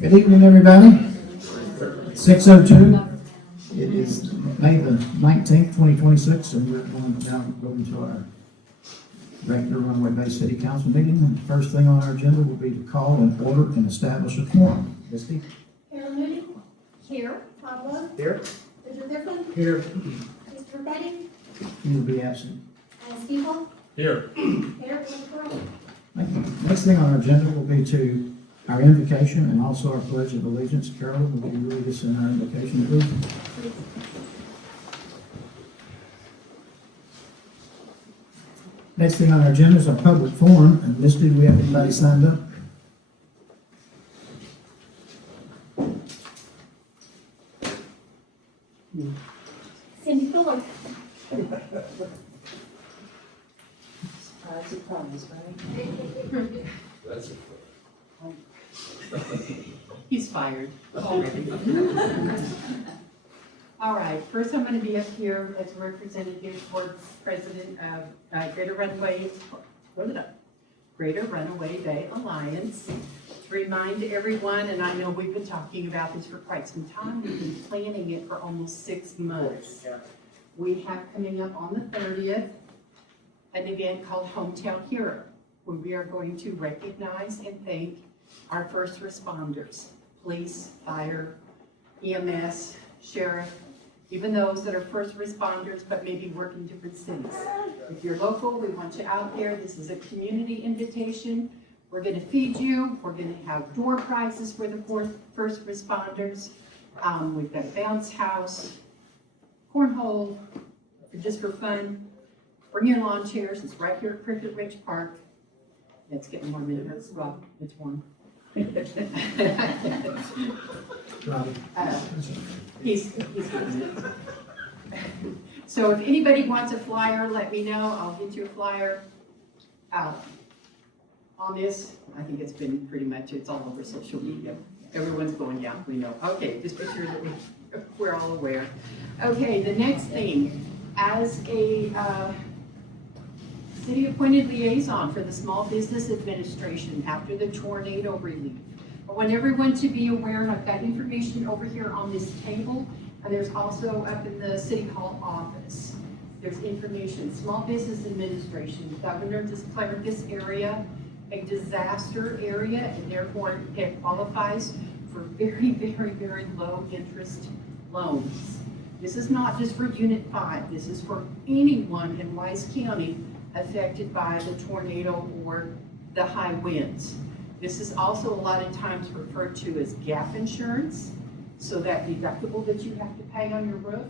Good evening, everybody. 6:02. It is May the 19th, 2026, and we're going to our regular Runaway Bay City Council meeting. And the first thing on our agenda will be to call and order and establish a quorum. Misty? Carol Mooney? Here. Pablo? Here. Richard Griffin? Here. Mr. Betty? He will be absent. Steve Hall? Here. Here. Winfrey? Thank you. Next thing on our agenda will be to our invocation and also our pledge of allegiance. Carol, will you read us in our invocation, please? Next thing on our agenda is our public forum. And Misty, do we have anybody signed up? Cindy Fuller? Surprise, right? That's He's fired already. All right, first I'm going to be up here as a representative for president of Greater Runaway Bay Alliance. To remind everyone, and I know we've been talking about this for quite some time, we've been planning it for almost 6 months. We have coming up on the 30th an event called Hometown Hero, where we are going to recognize and thank our first responders, police, fire, EMS, sheriff, even those that are first responders but maybe work in different cities. If you're local, we want you out there. This is a community invitation. We're going to feed you. We're going to have door prizes for the first responders. We've got a bounce house, cornhole, just for fun. Bring your lawn chairs. It's right here at Cricket Ridge Park. It's getting warm in here. Rob, it's warm. He's So if anybody wants a flyer, let me know. I'll get you a flyer. On this, I think it's been pretty much, it's all over social media. Everyone's going, yeah, we know. Okay, just make sure that we're all aware. Okay, the next thing, as a city appointed liaison for the Small Business Administration after the tornado relief, I want everyone to be aware, and I've got information over here on this table, and there's also up in the City Hall office. There's information. Small Business Administration, the governor declared this area a disaster area, and therefore it qualifies for very, very, very low interest loans. This is not just for Unit 5. This is for anyone in Wise County affected by the tornado or the high winds. This is also a lot of times referred to as gap insurance. So that deductible that you have to pay on your roof,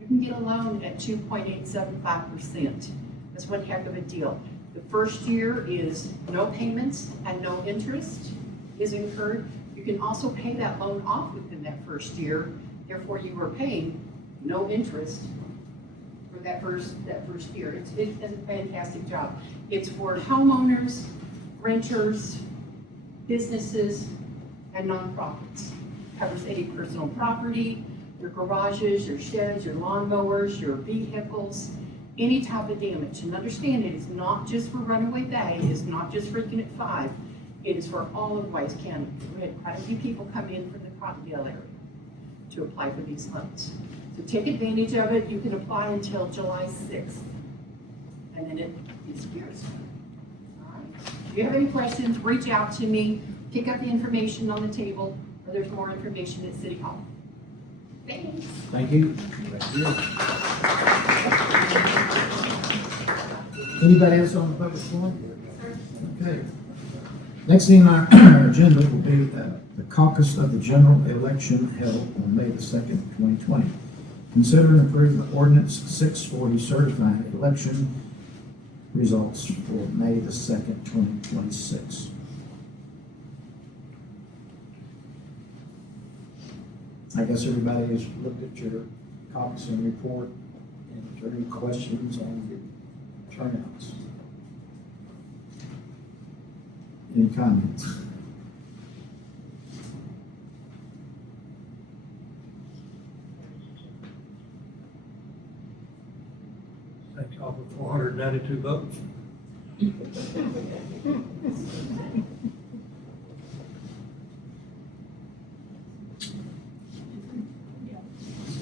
you can get a loan at 2.875%. That's one heck of a deal. The first year is no payments and no interest is incurred. You can also pay that loan off within that first year. Therefore, you are paying no interest for that first year. It's a fantastic job. It's for homeowners, renters, businesses, and nonprofits. Covers any personal property, your garages, your sheds, your lawnmowers, your vehicles, any type of damage. And understand, it is not just for Runaway Bay, it is not just for Unit 5, it is for all of Wise County. We had quite a few people come in from the Cottondale area to apply for these loans. So take advantage of it. You can apply until July 6th, and then it disappears. All right. If you have any questions, reach out to me, pick up the information on the table, or there's more information at City Hall. Thanks. Thank you. Anybody else on the public forum? Okay. Next thing on our agenda will be the caucus of the general election held on May the 2nd, 2020. Consider and approve the ordinance 640 certifying election results for May the 2nd, 2026. I guess everybody has looked at your caucusing report, and if there are any questions on the turnouts? Any comments? Thank y'all for 492 votes.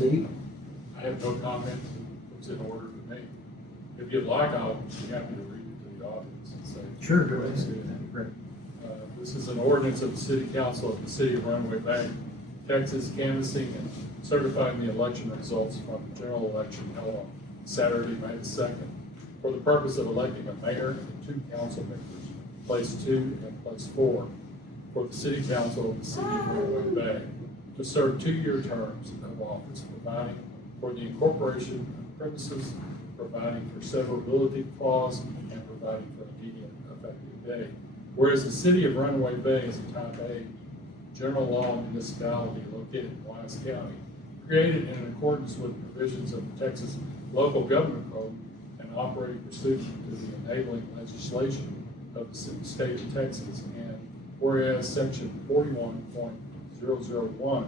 Steve? I have no comment. It's in order to me. If you'd like, I'll be happy to read it to the audience and say. Sure, go ahead. That'd be great. This is an ordinance of the City Council of the City of Runaway Bay, Texas, canvassing and certifying the election results from the general election held on Saturday, May the 2nd, for the purpose of electing a mayor and 2 council members, place 2 and place 4, for the City Council of the City of Runaway Bay, to serve 2-year terms of office, providing for the incorporation of premises, providing for severability clause, and providing for immediate effective date. Whereas the City of Runaway Bay is a Type A general law municipality located in Wise County, created in accordance with provisions of the Texas Local Government Code and operating pursuant to the enabling legislation of the state of Texas. And whereas Section 41.001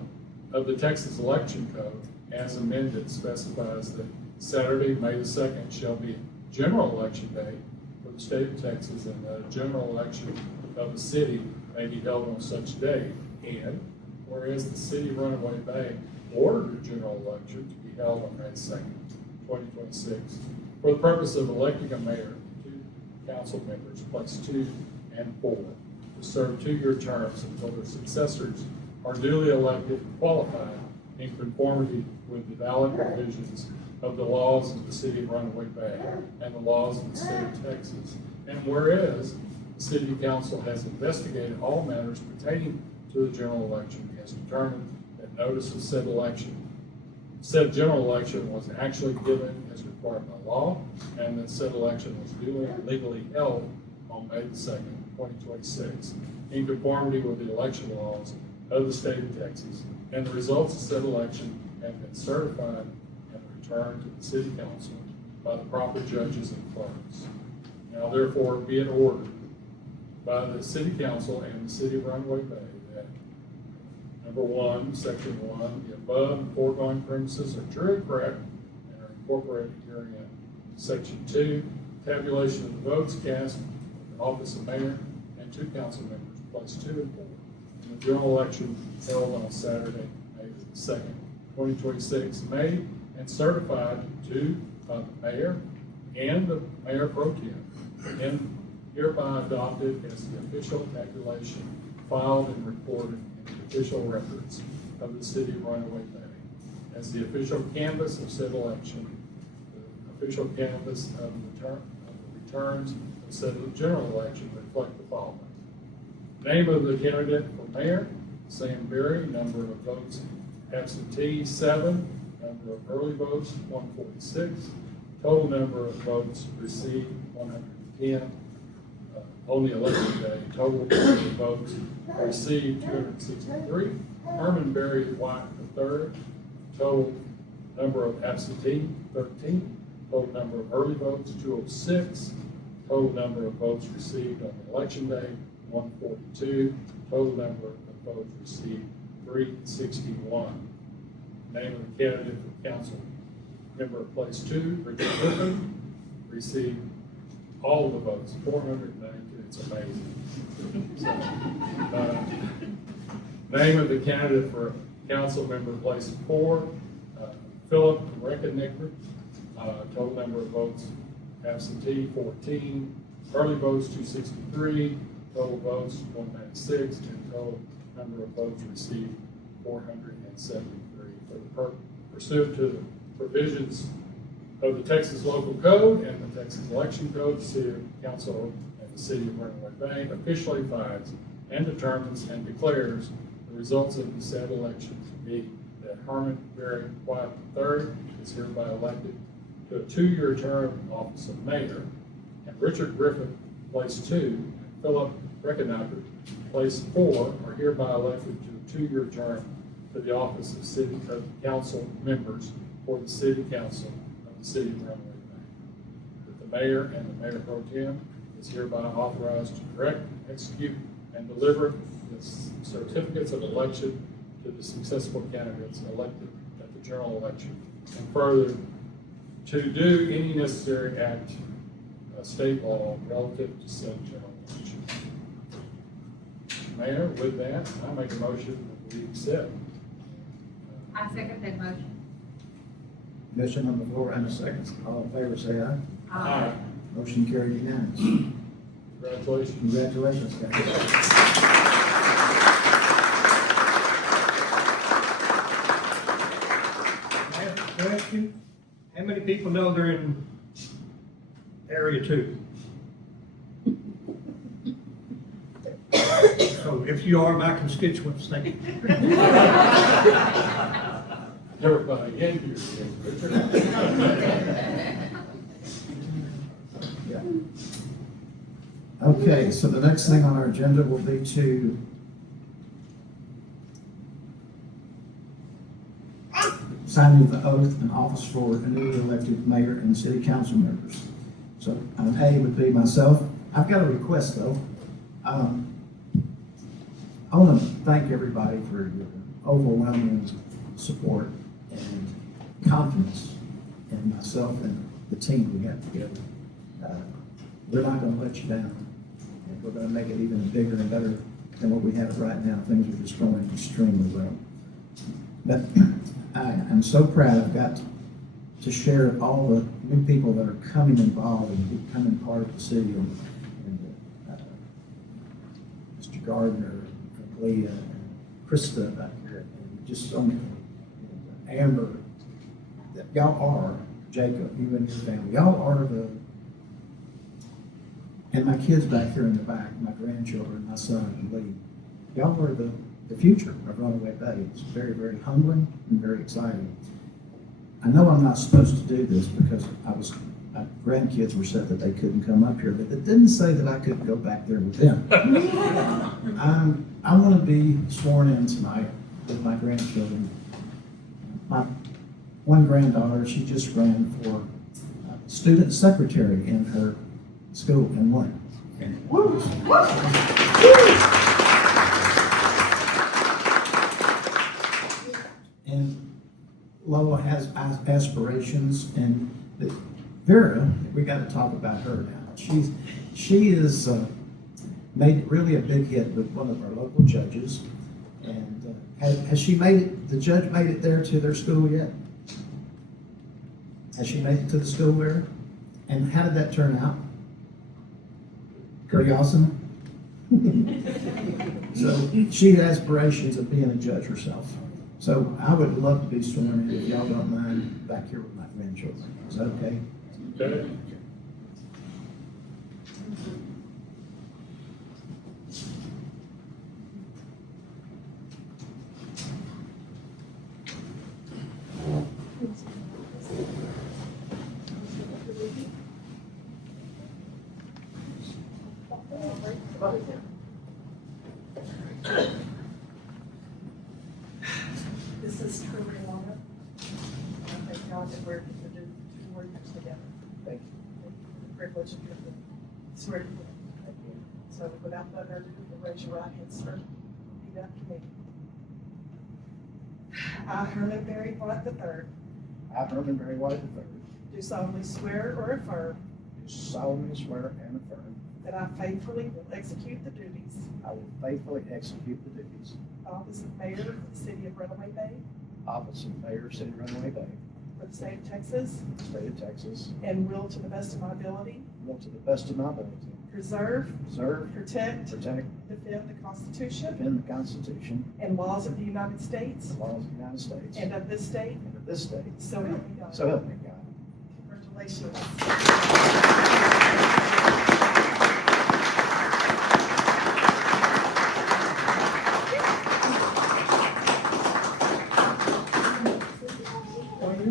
of the Texas Election Code, as amended, specifies that Saturday, May the 2nd, shall be general election day for the state of Texas, and that a general election of the city may be held on such day. And whereas the City of Runaway Bay ordered a general election to be held on May 2nd, 2026, for the purpose of electing a mayor and 2 council members, place 2 and 4, to serve 2-year terms until their successors are duly elected and qualified in conformity with the valid provisions of the laws of the City of Runaway Bay and the laws of the state of Texas. And whereas the City Council has investigated all matters pertaining to the general election, has determined that notice of said general election was actually given as required by law, and that said election was duly and legally held on May the 2nd, 2026, in conformity with the election laws of the state of Texas, and the results of said election have been certified and returned to the City Council by the proper judges and clerks. Now therefore be it ordered by the City Council and the City of Runaway Bay that, number 1, Section 1, the above and foregoing premises are true and correct and are incorporated herein. Section 2, tabulation of the votes cast in the office of mayor and 2 council members, place 2 and 4, in the general election held on Saturday, May the 2nd, 2026, made and certified to the mayor and the mayor pro tem, and hereby adopted as the official tabulation filed and recorded in the official records of the City of Runaway Bay, as the official canvass of said election, the official canvass of the returns of said general election reflect the following. Name of the candidate for mayor, Sam Berry, number of votes absentee 7, number of early votes 146, total number of votes received 110, on the election day, total number of votes received 263, Herman Berry White III, total number of absentee 13, total number of early votes 206, total number of votes received on the election day 142, total number of votes received 361. Name of the candidate for council member of place 2, Richard Griffin, received all of the votes, 492. It's amazing. Name of the candidate for council member place 4, Philip Reckennicker, total number of votes absentee 14, early votes 263, total votes 196, and total number of votes received 473. For the pursuant to the provisions of the Texas Local Code and the Texas Election Code, the City Council and the City of Runaway Bay officially finds and determines and declares the results of the said election to be that Herman Berry White III is hereby elected to a 2-year term in office of mayor, and Richard Griffin, place 2, and Philip Reckennicker, place 4, are hereby elected to a 2-year term to the office of City Council members for the City Council of the City of Runaway Bay. That the mayor and the mayor pro tem is hereby authorized to correct, execute, and deliver the certificates of election to the successful candidates elected at the general election, and further to do any necessary act, state law relative to said general election. Mayor, with that, I make a motion that we accept. I second that motion. Motion on the floor and a second. All in favor, say aye. Aye. Motion carried unanimous. Congratulations. Congratulations, guys. I have a question. How many people know they're in area 2? So if you are my constituents, thank you. Everybody, in here, Richard. Yeah. Okay, so the next thing on our agenda will be to signing the oath and office for newly elected mayor and city council members. So A would be myself. I've got a request though. I want to thank everybody for your overwhelming support and confidence in myself and the team we have together. We're not going to let you down, and we're going to make it even bigger and better than what we have it right now. Things are just going extremely well. But I am so proud I've got to share all the new people that are coming involved and becoming part of the city, and Mr. Gardner, Leah, and Krista back here, and just so many, and Amber, that y'all are, Jacob, you and your family, y'all are and my kids back here in the back, my grandchildren, my son and Lee, y'all are the future of Runaway Bay. It's very, very humbling and very exciting. I know I'm not supposed to do this because my grandkids were said that they couldn't come up here, but it didn't say that I couldn't go back there with them. I want to be sworn in tonight with my grandchildren. My one granddaughter, she just ran for student secretary in her school and won. And Lola has aspirations, and Vera, we got to talk about her now. She is made really a big hit with one of our local judges, and has she made it? The judge made it there to their school yet? Has she made it to the school there? And how did that turn out? Pretty awesome. So she has aspirations of being a judge herself. So I would love to be sworn in, if y'all don't mind, back here with my grandchildren. Is that okay? Okay. This is truly an honor. I thank God that we're able to do 2 more years together. Thank you. The privilege of your swear to you. So without further ado, raise your right hand, sir. Repeat after me. I, Herman Berry White III, I, Herman Berry White III, do solemnly swear or affirm do solemnly swear and affirm that I faithfully will execute the duties I will faithfully execute the duties of office of mayor of the City of Runaway Bay office of Mayor, City of Runaway Bay, for the state of Texas, State of Texas, and will to the best of my ability will to the best of my ability preserve, preserve, protect, protect, defend the Constitution defend the Constitution, and laws of the United States the laws of the United States, and of this state, and of this state. so help me God. So help me God. Congratulations.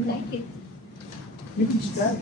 Thank you. You can stay.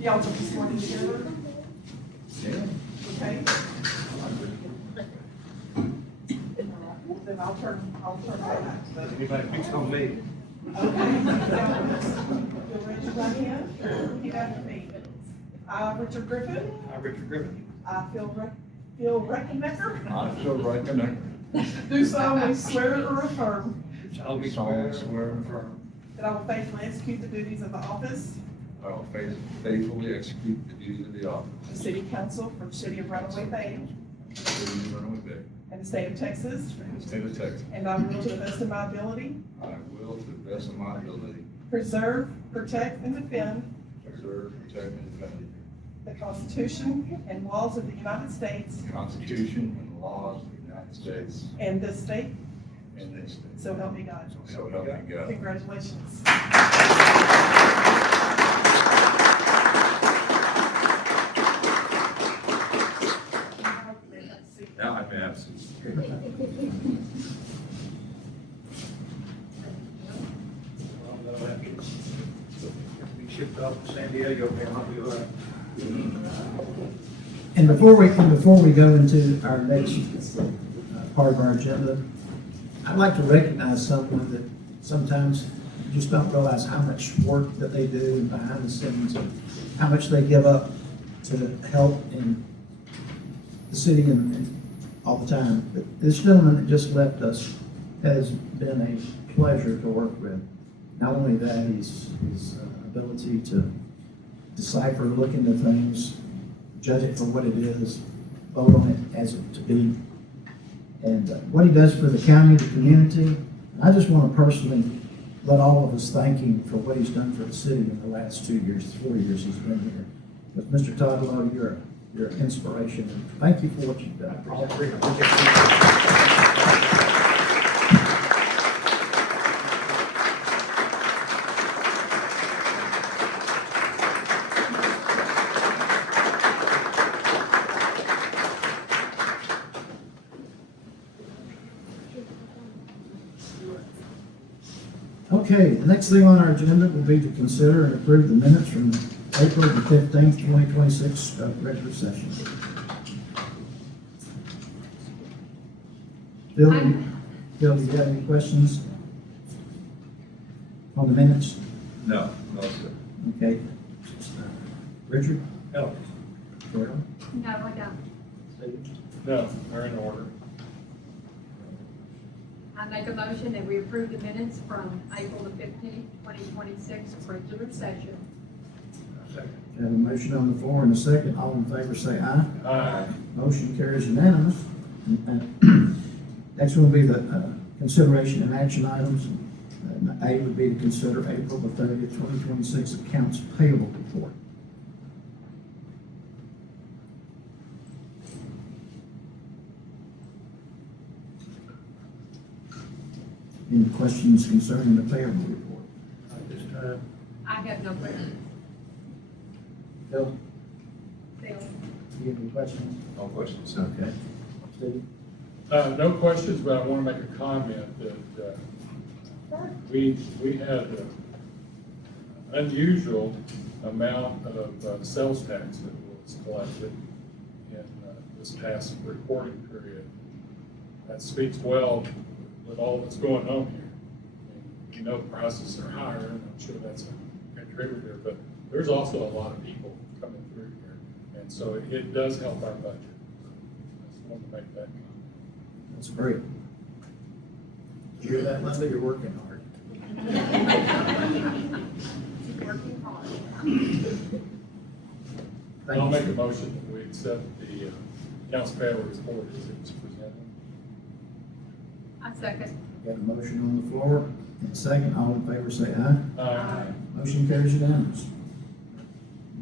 Y'all took this morning together? Okay? Then I'll turn back. Anybody picks on me? Okay. You'll raise your right hand and repeat after me. I, Richard Griffin, I, Richard Griffin. I Phil Reckenmecker, I, Phil Reckoner. do solemnly swear or affirm solemnly swear and affirm that I will faithfully execute the duties of the office I will faithfully execute the duties of the office of City Council for the City of Runaway Bay of the City of Runaway Bay and the state of Texas, in the state of Texas. and I will, to the best of my ability, I will, to the best of my ability, preserve, protect, and defend preserve, protect, and defend the Constitution and laws of the United States the Constitution and the laws of the United States and this state, and this state. so help me God. So help me God. Congratulations. Now I may have some. Be shipped off to San Diego, man, I'll be all right. And before we go into our next part of our agenda, I'd like to recognize someone that sometimes you just don't realize how much work that they do behind the scenes and how much they give up to help in the city and all the time. But this gentleman that just left us has been a pleasure to work with. Not only that, his ability to decipher, look into things, judge it for what it is, vote on it as it to be, and what he does for the county, the community. I just want to personally let all of us thank him for what he's done for the city in the last 2 years, 4 years he's been here. But Mr. Todd Lowe, you're an inspiration, and thank you for what you've done. Okay, the next thing on our agenda will be to consider and approve the minutes from April the 15th, 2026 regular session. Phil, do you have any questions on the minutes? No, no, sir. Okay. Richard? No. Doyle? No, I don't. Steve? No, they're in order. I make a motion that we approve the minutes from April the 15th, 2026, regular session. Second. Have a motion on the floor and a second. All in favor say aye. Aye. Motion carries unanimous. Next one will be the consideration and action items. A would be to consider April the 30th, 2026 accounts payable report. Any questions concerning the payable report? At this time, I have no questions. Phil, Phil? do you have any questions? No questions. Okay. Steve? No questions, but I want to make a comment that we had an unusual amount of sales tax that was collected in this past reporting period. That speaks well with all that's going on here. I mean, you know, prices are higher, and I'm sure that's a contributor, but there's also a lot of people coming through here, and so it does help our budget. I just wanted to make that comment. That's great. Did you hear that, Linda? You're working hard. Working hard. Thank I'll you. make a motion that we accept the accounts payable report as it was presented. I second. Got a motion on the floor and a second. All in favor say aye. Aye. Motion carries unanimous.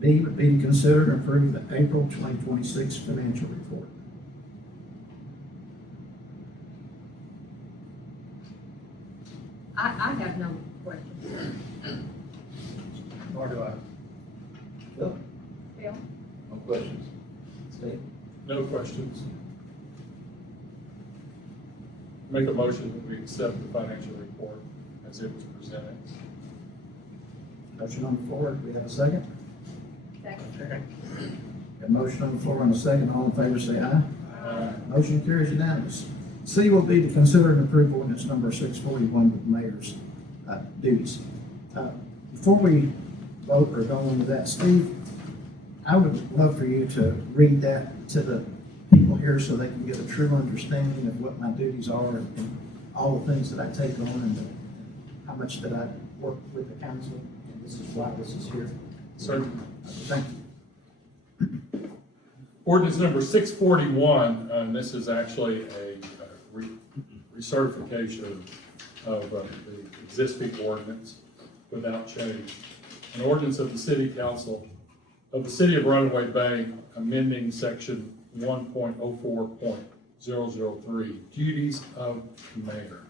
B would be to consider and approve the April 2026 financial report. I have no questions. nor do I. Phil? Phil? No questions. Steve? No questions. Make a motion that we accept the financial report as it was presented. Motion on the floor. Do we have a second? Second. Second. Got a motion on the floor and a second. All in favor say aye. Aye. Motion carries unanimous. C will be to consider and approve ordinance number 641 with the mayor's duties. Before we vote or go into that, Steve, I would love for you to read that to the people here so they can get a true understanding of what my duties are and all the things that I take on and how much that I work with the council. And this is why this is here. Certainly. Thank you. Ordinance number 641, and this is actually a recertification of the existing ordinance without change. An ordinance of the City Council of the City of Runaway Bay amending section 1.04.003, duties of mayor,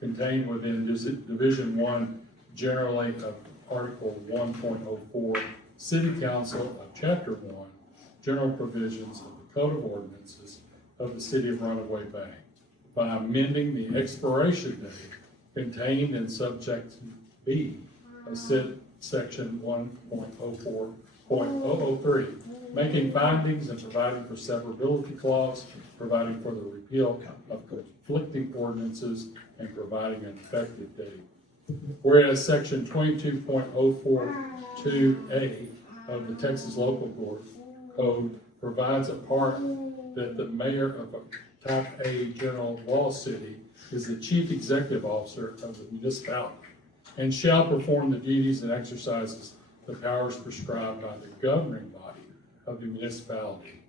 contained within Division 1, generally of Article 1.04, City Council of Chapter 1, general provisions of the Code of Ordinances of the City of Runaway Bay by amending the expiration date contained in subsection B of said section 1.04.003, making findings and providing for severability clause, providing for the repeal of conflicting ordinances, and providing an effective date. Whereas section 22.042A of the Texas Local Code provides a part that the mayor of a type A general law city is the chief executive officer of the municipality and shall perform the duties and exercises the powers prescribed by the governing body of the municipality.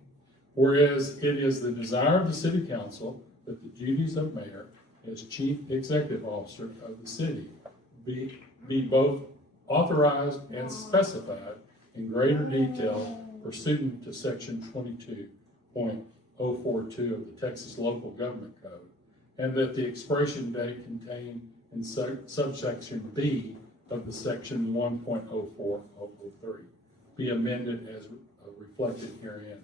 Whereas it is the desire of the city council that the duties of mayor as chief executive officer of the city be both authorized and specified in greater detail pursuant to section 22.042 of the Texas Local Government Code, and that the expiration date contained in subsection B of the section 1.04003 be amended as reflected herein.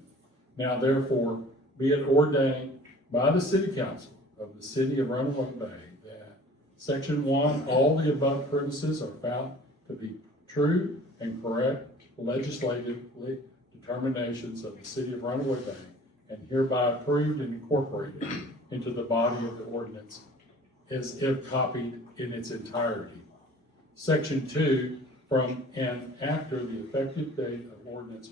Now therefore be it ordained by the City Council of the City of Runaway Bay that section 1, all the above premises are found to be true and correct legislatively determinations of the City of Runaway Bay and hereby approved and incorporated into the body of the ordinance as if copied in its entirety. Section 2, from and after the effective date of ordinance,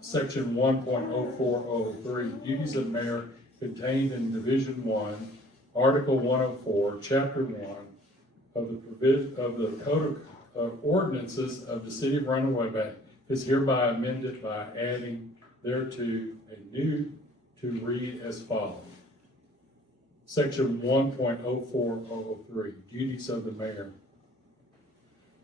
section 1.0403, duties of mayor contained in Division 1, Article 104, Chapter 1 of the Code of Ordinances of the City of Runaway Bay is hereby amended by adding thereto a new to read as follows. Section 1.0403, duties of the mayor.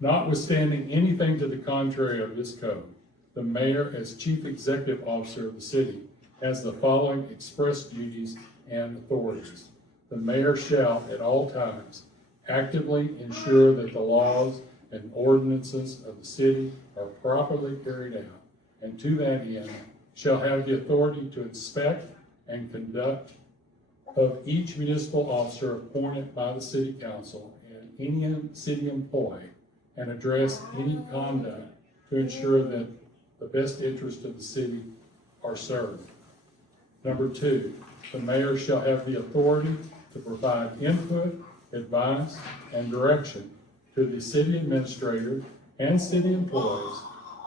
Notwithstanding anything to the contrary of this code, the mayor as chief executive officer of the city has the following express duties and authorities. The mayor shall at all times actively ensure that the laws and ordinances of the city are properly carried out, and to that end shall have the authority to inspect and conduct of each municipal officer appointed by the city council and any city employee, and address any conduct to ensure that the best interests of the city are served. Number 2, the mayor shall have the authority to provide input, advice, and direction to the city administrator and city employees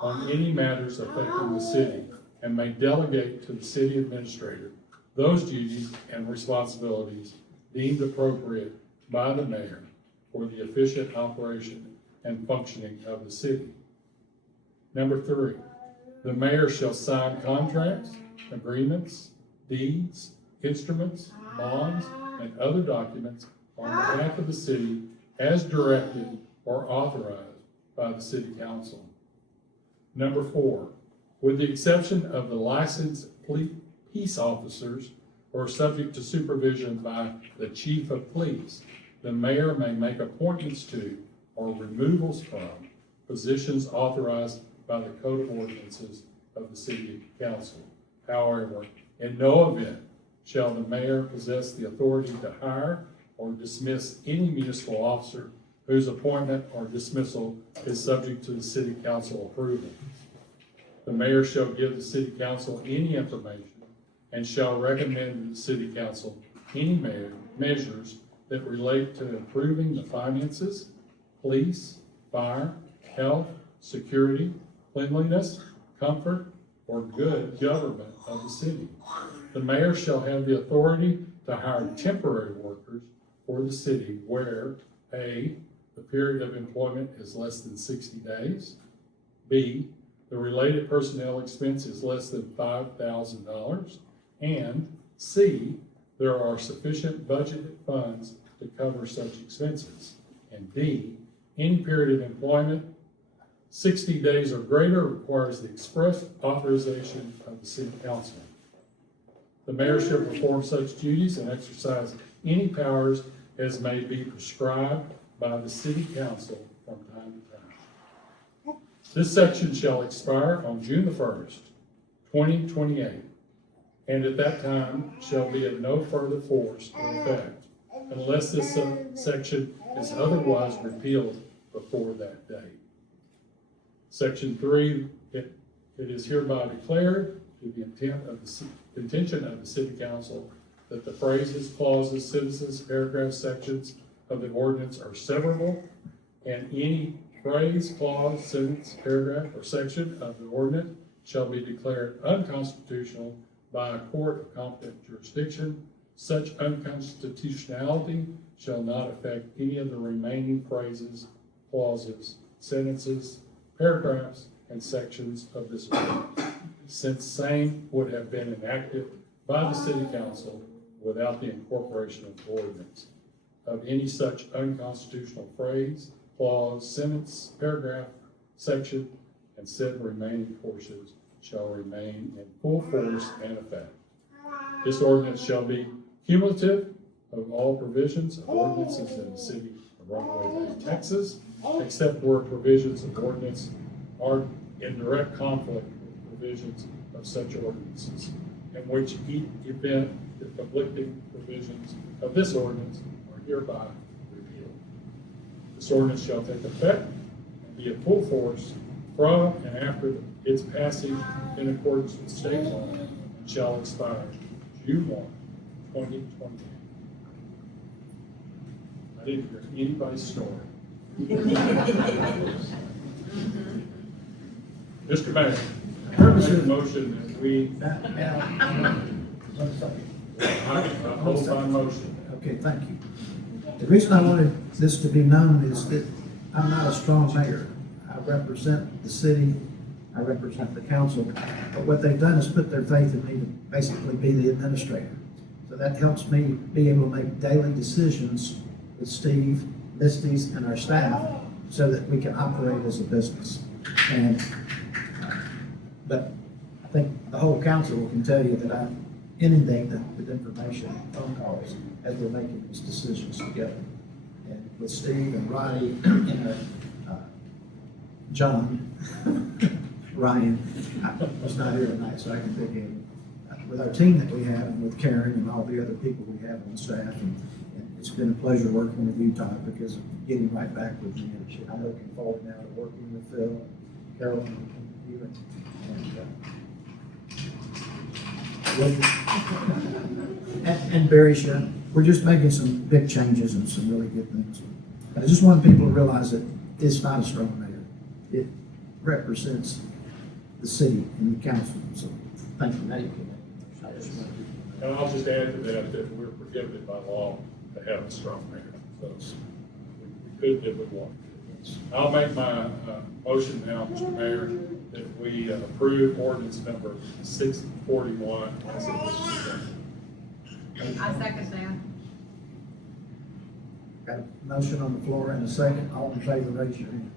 on any matters affecting the city, and may delegate to the city administrator those duties and responsibilities deemed appropriate by the mayor for the efficient operation and functioning of the city. Number 3, the mayor shall sign contracts, agreements, deeds, instruments, bonds, and other documents on behalf of the city as directed or authorized by the city council. Number 4, with the exception of the licensed peace officers who are subject to supervision by the chief of police, the mayor may make appointments to or removals from positions authorized by the Code of Ordinances of the City Council. However, in no event shall the mayor possess the authority to hire or dismiss any municipal officer whose appointment or dismissal is subject to the City Council approval. The mayor shall give the City Council any information and shall recommend to the City Council any measures that relate to improving the finances, police, fire, health, security, cleanliness, comfort, or good government of the city. The mayor shall have the authority to hire temporary workers for the city where A, the period of employment is less than 60 days, B, the related personnel expense is less than $5,000, and C, there are sufficient budgeted funds to cover such expenses, and D, any period of employment 60 days or greater requires the express authorization of the city council. The mayor shall perform such duties and exercise any powers as may be prescribed by the city council from time to time. This section shall expire on June the 1st, 2028, and at that time shall be of no further force or effect unless this section is otherwise repealed before that date. Section 3, it is hereby declared to the intention of the city council that the phrases, clauses, sentences, paragraphs, sections of the ordinance are severable, and any phrase, clause, sentence, paragraph, or section of the ordinance shall be declared unconstitutional by a court of competent jurisdiction. Such unconstitutionality shall not affect any of the remaining phrases, clauses, sentences, paragraphs, and sections of this ordinance, since same would have been enacted by the city council without the incorporation of the ordinance. Of any such unconstitutional phrase, clause, sentence, paragraph, section, and said remaining portions shall remain in full force and effect. This ordinance shall be cumulative of all provisions of ordinances in the city of Runaway Bay, Texas, except where provisions of ordinance are in direct conflict with provisions of such ordinances, in which each event the conflicting provisions of this ordinance are hereby repealed. This ordinance shall take effect and be in full force from and after its passage in accordance with state law, and shall expire June 1, 2028. I didn't hear anybody snore. Mr. Mayor, I make a motion that we, I hold my motion. Okay, thank you. The reason I wanted this to be known is that I'm not a strong mayor. I represent the city, I represent the council, but what they've done is put their faith in me to basically be the administrator. So that helps me be able to make daily decisions with Steve, Misty's, and our staff so that we can operate as a business. But I think the whole council can tell you that I'm inundated with information, phone calls, as we're making these decisions together. And with Steve and Ronnie and John, Ryan, I was not here tonight, so I can pick him. With our team that we have, and with Karen and all the other people we have on staff, and it's been a pleasure working with you, Todd, because of getting right back with me. And I'm looking forward now to working with Phil, and Carol, and you, and Barry Shutt. We're just making some big changes and some really good things. And I just want people to realize that it's not a strong mayor. It represents the city and the council. So thank you. Now you can. And I'll just add to that, that we're prohibited by law to have a strong mayor. So we could live with one. I'll make my motion now, Mr. Mayor, that we approve ordinance number 641 as it was presented. I second that. Got a motion on the floor and a second. All in favor, raise your hand.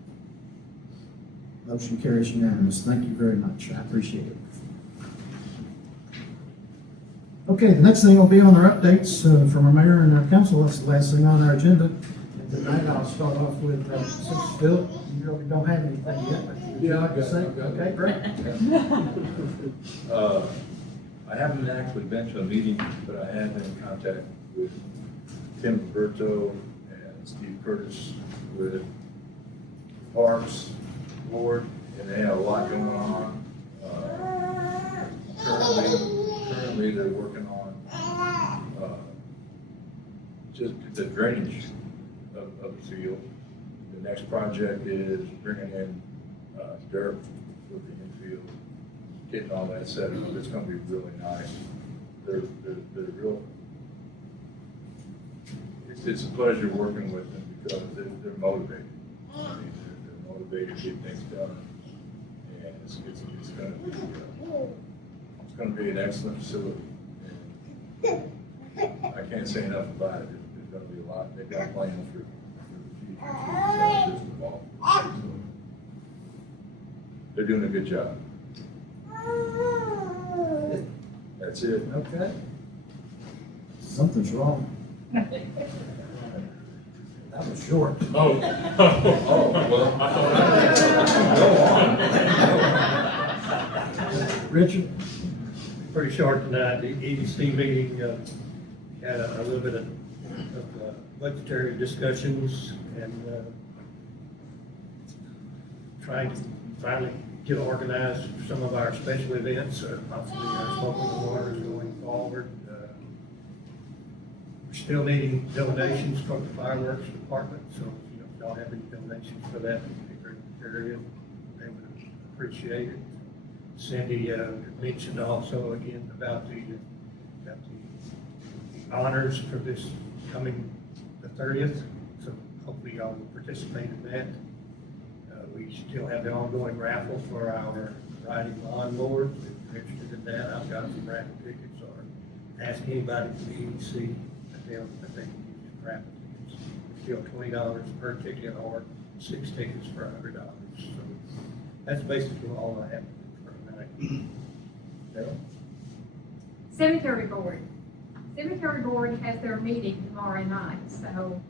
Motion carries unanimous. Thank you very much. I appreciate it. Okay, the next thing will be on our updates from our mayor and our council. That's the last thing on our agenda. And tonight I'll start off with, since Phil, you really don't have anything yet, but would you like to say? Okay, great. I haven't actually been to a meeting, but I have been in contact with Tim Roberto and Steve Curtis with Parks Board, and they have a lot going on. Currently they're working on just the drainage of the field. The next project is bringing in dirt with the infield, getting all that set up. It's gonna be really nice. They're real, it's a pleasure working with them because they're motivated. I mean, they're motivated to get things done. And it's gonna be an excellent facility. And I can't say enough about it. There's gonna be a lot, they've got plans for the future. So just involved. So they're doing a good job. That's it. Okay. Something's wrong. That was short. Oh. Oh, well. Richard? Pretty short tonight. The EDC meeting had a little bit of budgetary discussions and trying to finally get organized for some of our special events, possibly our smoking waters going forward. We're still needing donations from the fireworks department, so if you don't have any donations for that particular area, they would appreciate it. Cindy mentioned also again about the honors for this coming the 30th, so hopefully y'all will participate in that. We still have the ongoing raffle for our riding lawnmowers. If you're interested in that, I've got some raffle tickets, or ask anybody from the EDC that they can use raffle tickets. Still $20 per ticket or 6 tickets for $100. So that's basically all I have for tonight. Daryl? Cemetery Board. Cemetery Board has their meeting tomorrow night, so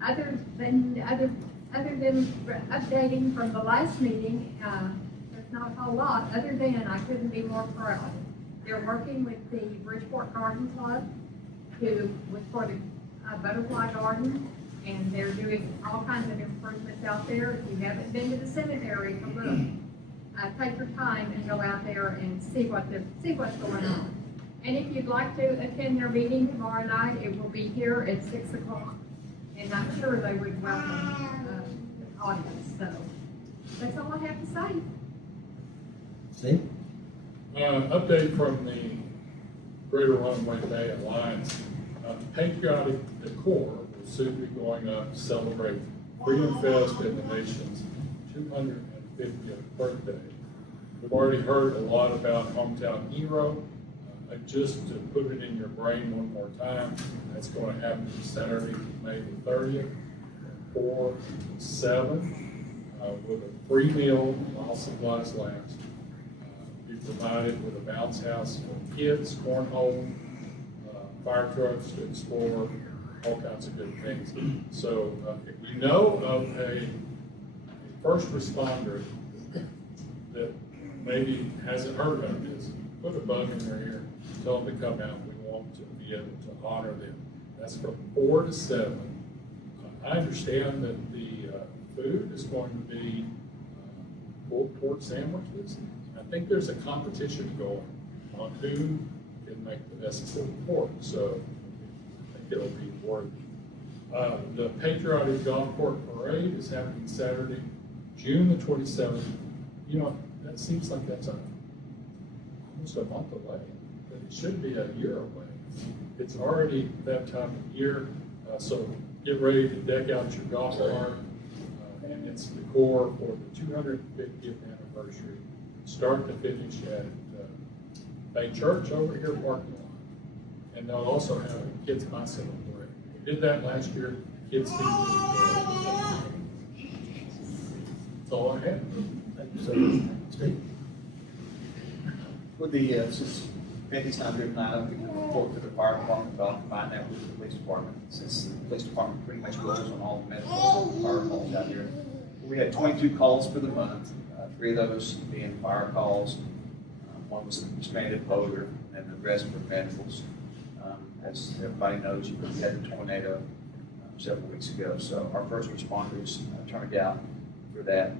other than updating from the last meeting, there's not a whole lot, other than I couldn't be more proud. They're working with the Bridgeport Garden Club for the butterfly garden, and they're doing all kinds of improvements out there. If you haven't been to the cemetery, look, take your time and go out there and see what's going on. And if you'd like to attend their meeting tomorrow night, it will be here at 6 o'clock. And I'm sure they would welcome the audience, so that's all I have to say. Steve? Update from the Greater Runaway Bay Alliance. Patriotic decor will soon be going up to celebrate Freedom Fest and the nation's 250th birthday. We've already heard a lot about Hometown Hero. Just to put it in your brain one more time, that's going to happen Saturday, May the 30th, from 4 to 7, with a free meal while supplies last. Be provided with a bounce house for kids, cornhole, fire trucks to explore, all kinds of good things. So if you know of a first responder that maybe hasn't heard of this, put a bug in their ear, tell them to come out. We want to be able to honor them. That's from 4 to 7. I understand that the food is going to be pulled pork sandwiches. I think there's a competition going on who can make the best pulled pork, so I think it'll be worthy. The Patriotic Golf Court Parade is happening Saturday, June the 27th. You know, that seems like that's almost a month away, but it should be a year away. It's already that time of year, so get ready to deck out your golf cart, and it's decor for the 250th anniversary, start to finish at Bay Church over here parking lot, and they'll also have a kids bicycle parade. We did that last year. Kids seemed to enjoy it. That's all I have. Thank you, sir. Steve? With the, since Betty's not here tonight, I'm going to report to the fire department about combining that with the police department, since the police department pretty much goes on all the medical fire calls out here. We had 22 calls for the month, 3 of those being fire calls. One was an expanded motor, and the rest were medicals. As everybody knows, we had a tornado several weeks ago, so our first responders turned out for that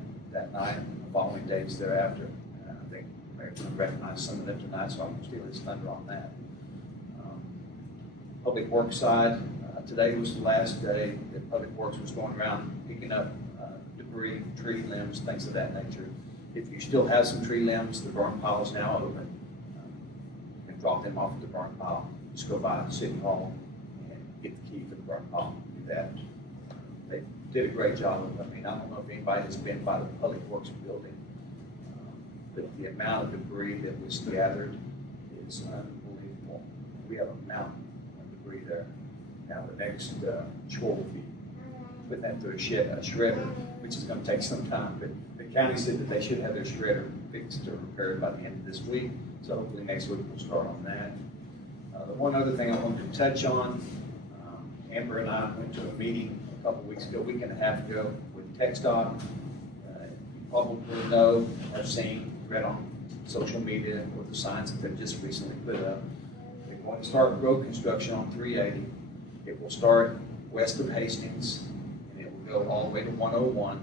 night and the following days thereafter. And I think we're going to recognize some of them tonight, so I'm stealing his thunder on that. Public Works side, Today was the last day that Public Works was going around picking up debris, tree limbs, things of that nature. If you still have some tree limbs, the burn pile is now open. You can drop them off at the burn pile. Just go by City Hall and get the key for the burn pile. Do that. They did a great job. I mean, I don't know if anybody has been by the Public Works building, but the amount of debris that was gathered is unbelievable. We have a mountain of debris there. Now, the next chore will be putting that through a shredder, which is going to take some time. But the county said that they should have their shredder fixed or repaired by the end of this week. So hopefully next week we'll start on that. The one other thing I wanted to touch on, Amber and I went to a meeting a couple weeks ago, week and a half ago, with TXDOT. You probably know or seen, read on social media or the signs that they've just recently put up. They're going to start road construction on 380. It will start west of Hastings, and it will go all the way to 101.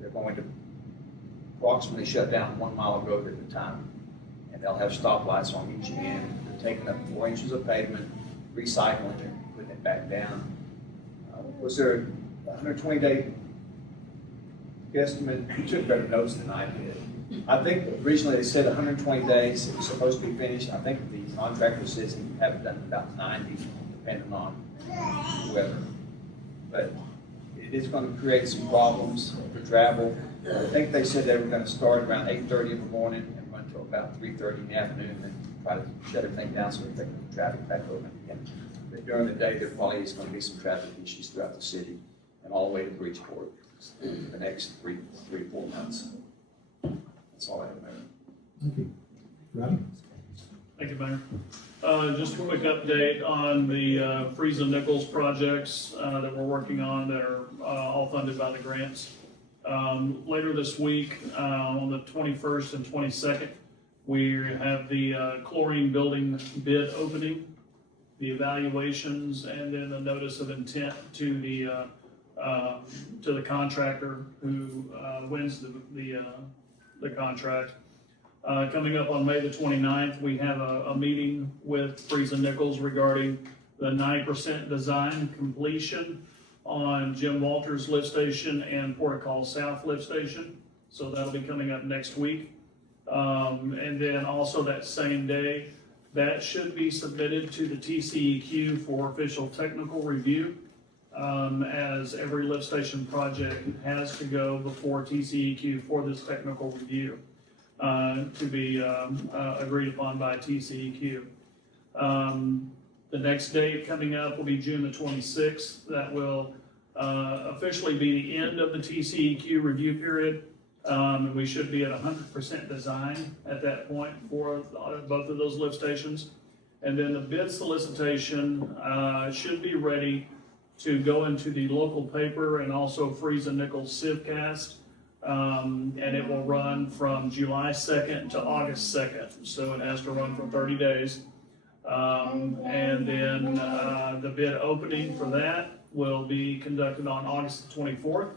They're going to approximately shut down 1 mile of road at a time, and they'll have stoplights on each end. They're taking up 4 inches of pavement, recycling it, putting it back down. Was there a 120-day guesstimate? You took better notes than I did. I think originally they said 120 days it was supposed to be finished. I think the contractor says he have it done in about 90, depending on weather. But it is going to create some problems for travel. I think they said they were going to start around 8:30 in the morning and run till about 3:30 in the afternoon and try to shut everything down so we can get the traffic back open again. But during the day, there probably is going to be some traffic issues throughout the city and all the way to Bridgeport in the next three to 4 months. That's all I have, Mayor. Thank you. Rodney? Thank you, Mayor. Just a quick update on the Freeze and Nichols projects that we're working on that are all funded by the grants. Later this week, on the 21st and 22nd, we have the chlorine building bid opening, the evaluations, and then the notice of intent to the contractor who wins the contract. Coming up on May the 29th, we have a meeting with Freeze and Nichols regarding the 9% design completion on Jim Walters Lift Station and Portical South Lift Station. So that'll be coming up next week. And then also that same day, that should be submitted to the TCEQ for official technical review, as every lift station project has to go before TCEQ for this technical review to be agreed upon by TCEQ. The next date coming up will be June the 26th. That will officially be the end of the TCEQ review period. And we should be at 100% design at that point for both of those lift stations. And then the bid solicitation should be ready to go into the local paper and also Freeze and Nichols Civcast. And it will run from July 2nd to August 2nd. So it has to run for 30 days. And then the bid opening for that will be conducted on August 24th.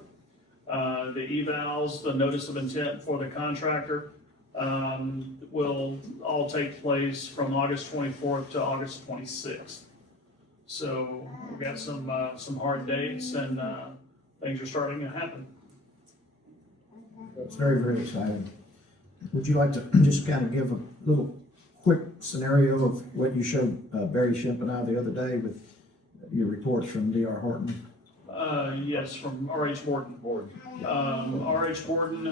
The evals, the notice of intent for the contractor, will all take place from August 24th to August 26th. So we've got some hard dates and things are starting to happen. It's very, very exciting. Would you like to just kind of give a little quick scenario of what you showed Barry Shemp and I the other day with your reports from D.R. Horton? Yes, from R.H. Morton. R.H. Morton,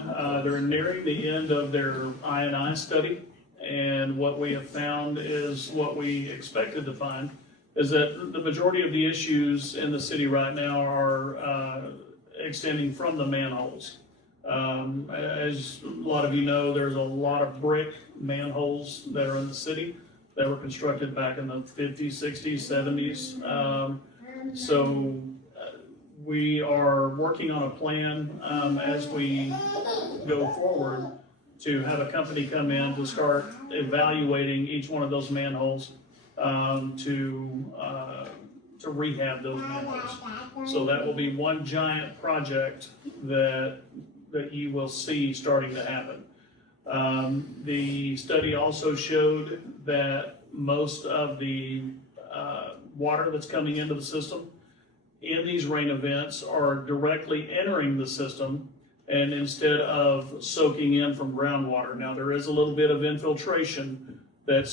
they're nearing the end of their I&I study, and what we have found is what we expected to find is that the majority of the issues in the city right now are extending from the manholes. As a lot of you know, there's a lot of brick manholes that are in the city that were constructed back in the 50s, 60s, 70s. So we are working on a plan as we go forward to have a company come in to start evaluating each one of those manholes to rehab those manholes. So that will be one giant project that you will see starting to happen. The study also showed that most of the water that's coming into the system in these rain events are directly entering the system, and instead of soaking in from groundwater. Now, there is a little bit of infiltration that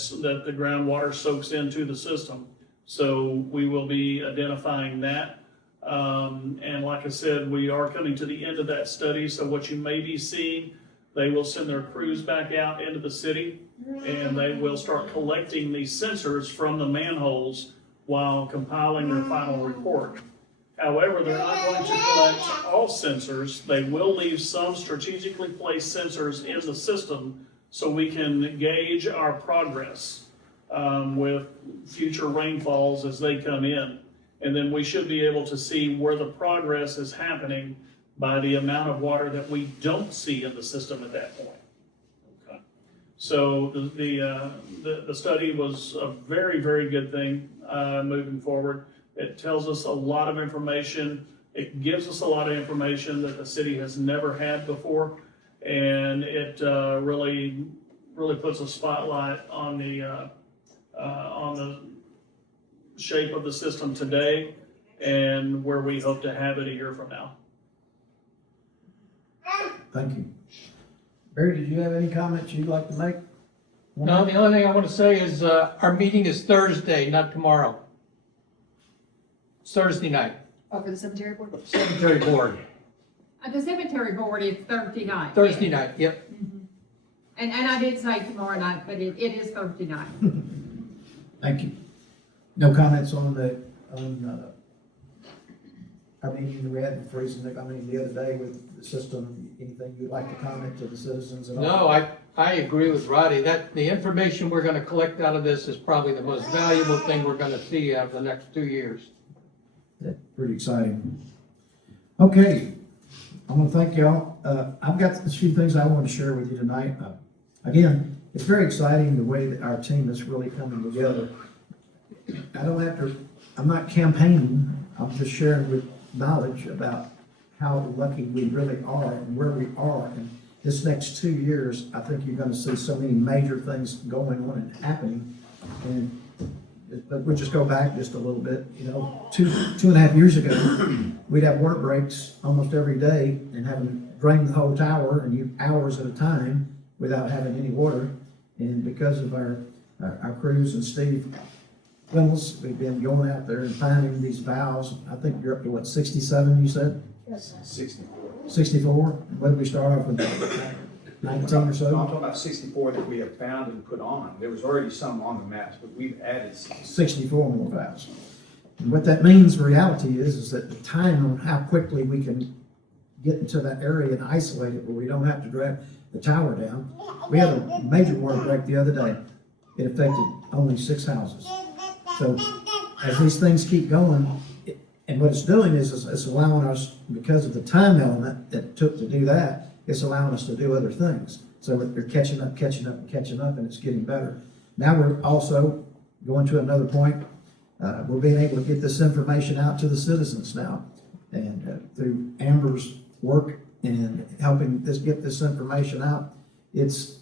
the groundwater soaks into the system. So we will be identifying that. And like I said, we are coming to the end of that study. So what you may be seeing, they will send their crews back out into the city, and they will start collecting these sensors from the manholes while compiling their final report. However, they're not going to collect all sensors. They will leave some strategically placed sensors in the system so we can gauge our progress with future rainfalls as they come in. And then we should be able to see where the progress is happening by the amount of water that we don't see in the system at that point. Okay. So the study was a very, very good thing moving forward. It tells us a lot of information. It gives us a lot of information that the city has never had before, and it really puts a spotlight on the shape of the system today and where we hope to have it a year from now. Thank you. Barry, did you have any comments you'd like to make? No, the only thing I want to say is our meeting is Thursday, not tomorrow. It's Thursday night, Oh, for the cemetery board? cemetery board, The cemetery board is Thursday night. Thursday night, yep. And I did say tomorrow night, but it is Thursday night. Thank you. No comments on our meeting we had in freezing, the other day with the system. Anything you'd like to comment to the citizens at all? No, I agree with Roddy, that the information we're gonna collect out of this is probably the most valuable thing we're gonna see out of the next 2 years. That's pretty exciting. Okay, I want to thank y'all. I've got a few things I want to share with you tonight. Again, it's very exciting the way that our team is really coming together. I'm not campaigning, I'm just sharing with knowledge about how lucky we really are and where we are. And this next 2 years, I think you're going to see so many major things going on and happening. But we'll just go back just a little bit, two and a half years ago, we'd have water breaks almost every day and having to drain the whole tower and hours at a time without having any water. And because of our crews and Steve Reynolds, we've been going out there and finding these valves. I think you're up to 67, you said? Yes, sir. 64. 64? When did we start off with 19 or No, I'm so? talking about 64 that we have found and put on. There was already some on the maps, but we've added 64 more valves. And what that means in reality is that the time on how quickly we can get into that area and isolate it where we don't have to drag the tower down. We had a major water break the other day. It affected only 6 houses. So as these things keep going, and what it's doing is it's allowing us, because of the time element that it took to do that, it's allowing us to do other things. So they're catching up, and it's getting better. Now we're also going to another point. We're being able to get this information out to the citizens now. And through Amber's work and helping get this information out, it's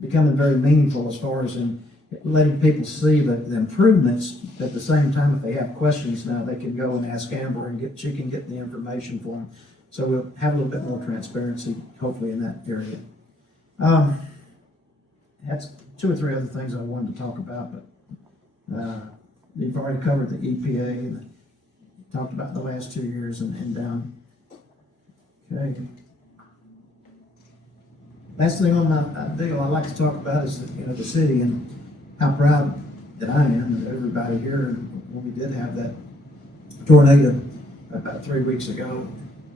becoming very meaningful as far as in letting people see the improvements. At the same time, if they have questions now, they can go and ask Amber and she can get the information for them. So we'll have a little bit more transparency, hopefully, in that area. That's 2 or 3 other things I wanted to talk about, but you've already covered the EPA and talked about the last 2 years and down. Okay. Last thing on my deal I'd like to talk about is the city and how proud that I am that everybody here, when we did have that tornado about 3 weeks ago,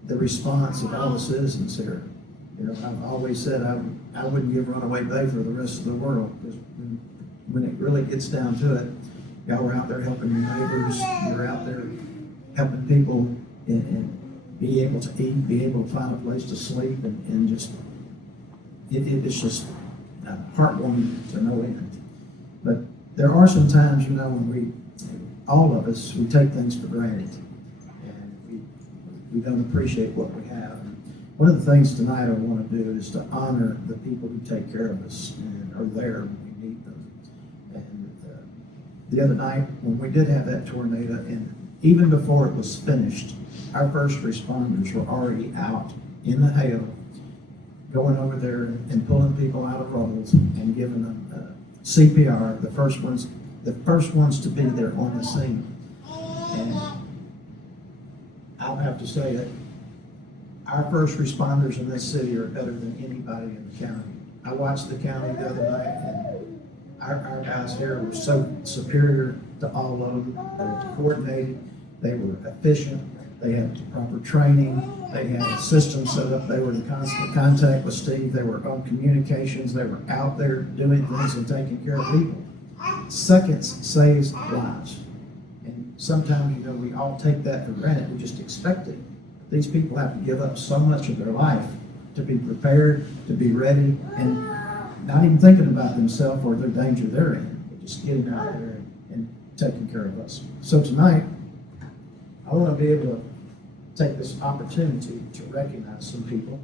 the response of all the citizens here. I've always said I wouldn't give Runaway Bay for the rest of the world, because when it really gets down to it, y'all are out there helping your neighbors, you're out there helping people and be able to eat, be able to find a place to sleep, and just, it's just heartwarming to no end. But there are some times, when all of us, we take things for granted, and we don't appreciate what we have. And one of the things tonight I want to do is to honor the people who take care of us and are there when we need them. And the other night, when we did have that tornado, and even before it was finished, our first responders were already out in the hail, going over there and pulling people out of rubbles and giving them CPR, the first ones to be there on the scene. And I'll have to say that our first responders in this city are better than anybody in the county. I watched the county the other night, and our guys here were so superior to all of them. They were coordinated, they were efficient, they had proper training, they had systems set up, they were in constant contact with Steve, they were on communications, they were out there doing things and taking care of people. Seconds saves lives. And sometimes, we all take that for granted, we just expect it. These people have to give up so much of their life to be prepared, to be ready, and not even thinking about themselves or the danger they're in, but just getting out there and taking care of us. So tonight, I want to be able to take this opportunity to recognize some people.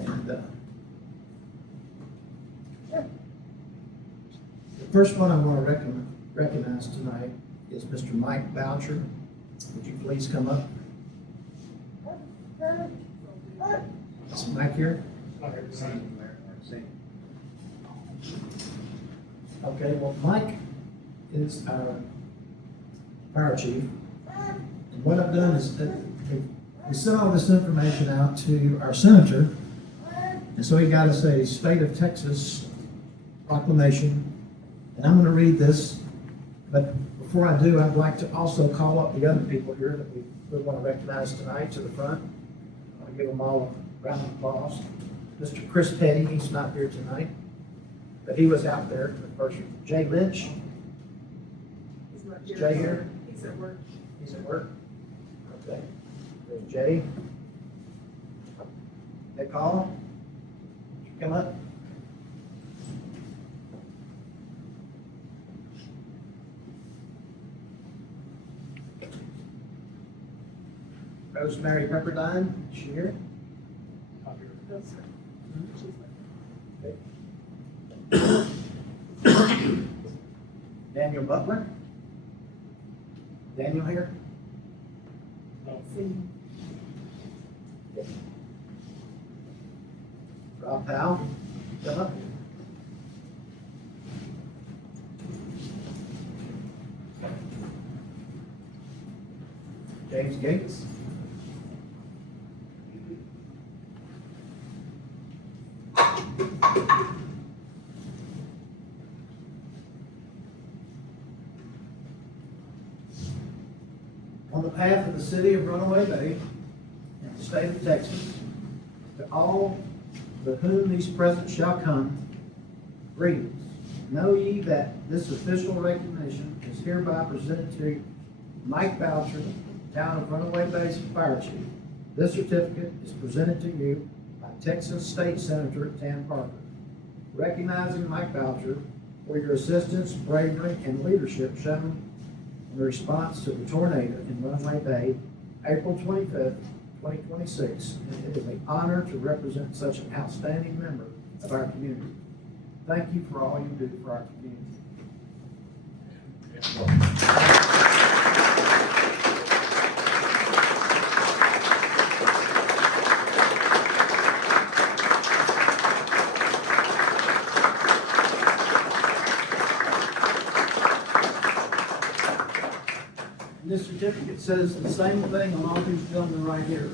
And the first one I want to recognize tonight is Mr. Mike Boucher. Would you please come up? Is Mike here? Okay, well, Mike is our fire chief. And what I've done is that we sent all this information out to our senator, and so he got us a state of Texas proclamation. And I'm going to read this, but before I do, I'd like to also call up the other people here that we want to recognize tonight to the front. I'll give them all a round of applause. Mr. Chris Petty, he's not here tonight, but he was out there for the first year. Jay Lynch. He's not Is Jay here? He's at work. He's at work. Okay. There's Jay. Nick Hall. Would you come up? Rosemary Pepperdine, is she here? No, sir. Daniel Butler? Daniel here? See, Rob Powell? Come up. James Gates? On behalf of the City of Runaway Bay and the state of Texas, to all to whom these presents shall come, greetings. Know ye that this official recognition is hereby presented to Mike Boucher, Town of Runaway Bay's Fire Chief. This certificate is presented to you by Texas State Senator Tam Parker, recognizing Mike Boucher for your assistance, bravery, and leadership shown in response to the tornado in Runaway Bay, April 25th, 2026. And it is an honor to represent such an outstanding member of our community. Thank you for all you do for our community. This certificate says the same thing on all these gentlemen right here.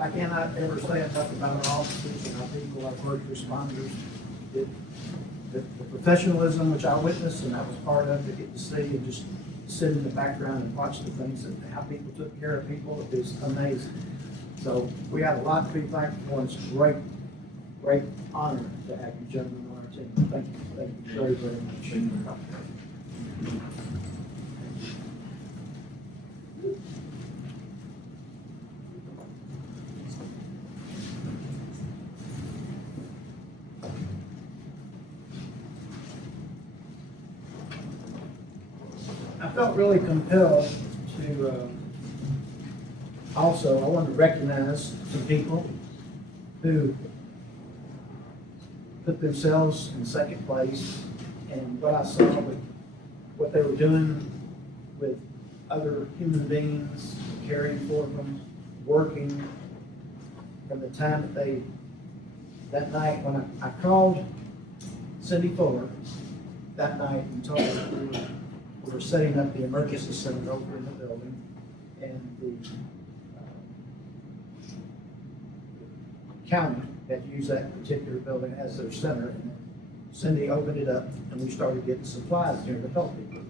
I cannot ever say enough about our officers and our people, our first responders. The professionalism which I witnessed and I was part of, to get to see and just sit in the background and watch the things that how people took care of people is amazing. So we have a lot to be thankful for. It's a great honor to have you gentlemen on our team. Thank you very, very much. I felt really compelled to also, I wanted to recognize some people who put themselves in second place. And what I saw with what they were doing with other human beings, caring for them, working from the time that night when I called Cindy Fuller that night and told her that we were setting up the emergency center over in the building, and the county had used that particular building as their center. And Cindy opened it up, and we started getting supplies here to help people.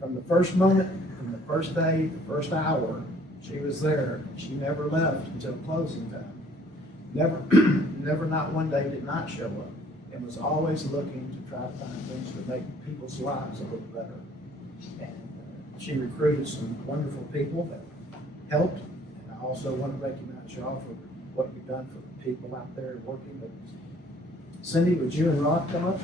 From the first moment, from the first day, the first hour, she was there. She never left until closing time. Never not one day did not show up, and was always looking to try to find things to make people's lives a little better. And she recruited some wonderful people that helped, and I also want to recognize y'all for what you've done for the people out there working with us. Cindy, would you and Rod come up?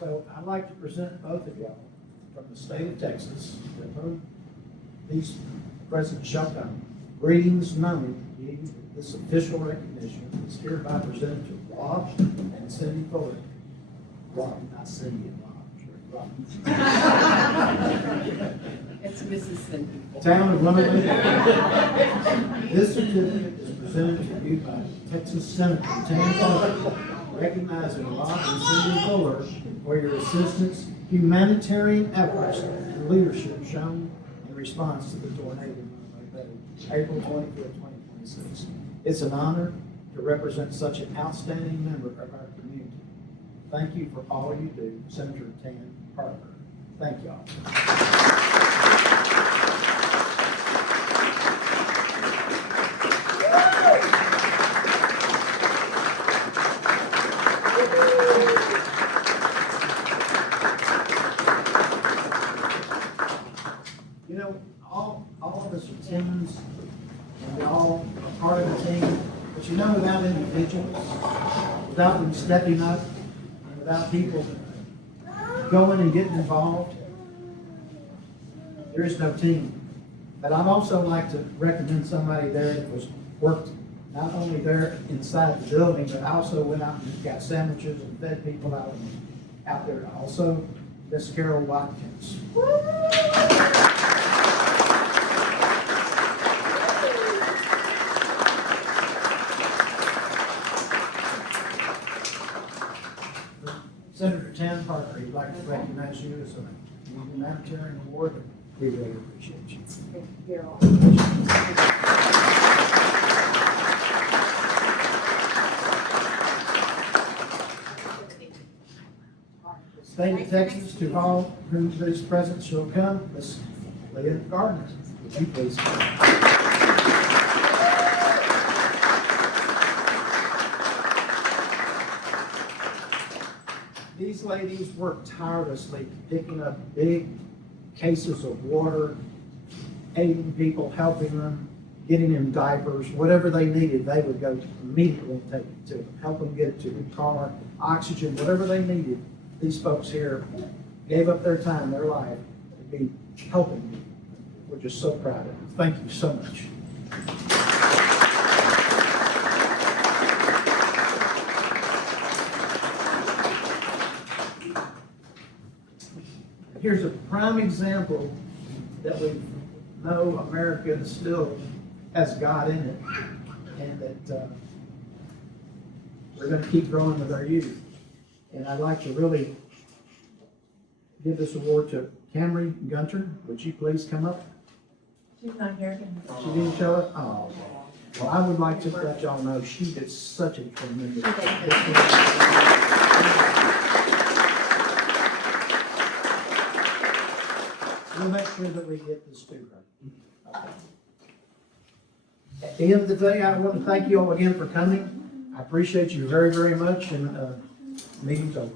So I'd like to present both of y'all from the state of Texas. These presents shall come. Greetings known to you. This official recognition is hereby presented to Rob and Cindy Fuller. Rob, not Cindy and Rob. It's Mrs. Cindy. Town of Runaway Bay. This certificate is presented to you by Texas Senator Tam Fuller, recognizing Rob and Cindy Fuller for your assistance, humanitarian efforts, and leadership shown in response to the tornado in Runaway Bay, April 25th, 2026. It's an honor to represent such an outstanding member of our community. Thank you for all you do, Senator Tam Parker. Thank y'all. You know, all of us are teams, and we all are part of a team, but you know, without individuals, without them stepping up, and without people going and getting involved, there is no team. But I'd also like to recommend somebody there that worked not only there inside the building, but also went out and got sandwiches and fed people out there also, Miss Carol Watkins. Senator Tam Parker, he'd like to recognize you as a humanitarian award, and we really appreciate you. State of Texas, to all whom these presents shall come, Miss Leah Gardner, would you please come? These ladies worked tirelessly picking up big cases of water, aiding people, helping them, getting them diapers, whatever they needed, they would go immediately and take it to them, help them get it to the car, oxygen, whatever they needed. These folks here gave up their time, their life to be helping you. We're just so proud of you. Thank you so much. Here's a prime example that we know America still has God in it, and that we're going to keep growing with our youth. And I'd like to really give this award to Camry Gunter. Would you please come up? She's not here. She didn't show up? Oh. Well, I would like to let y'all know she did such a tremendous job. We'll make sure that we get this to her. Okay. At the end of the day, I want to thank you all again for coming. I appreciate you very, very much, and meeting's over.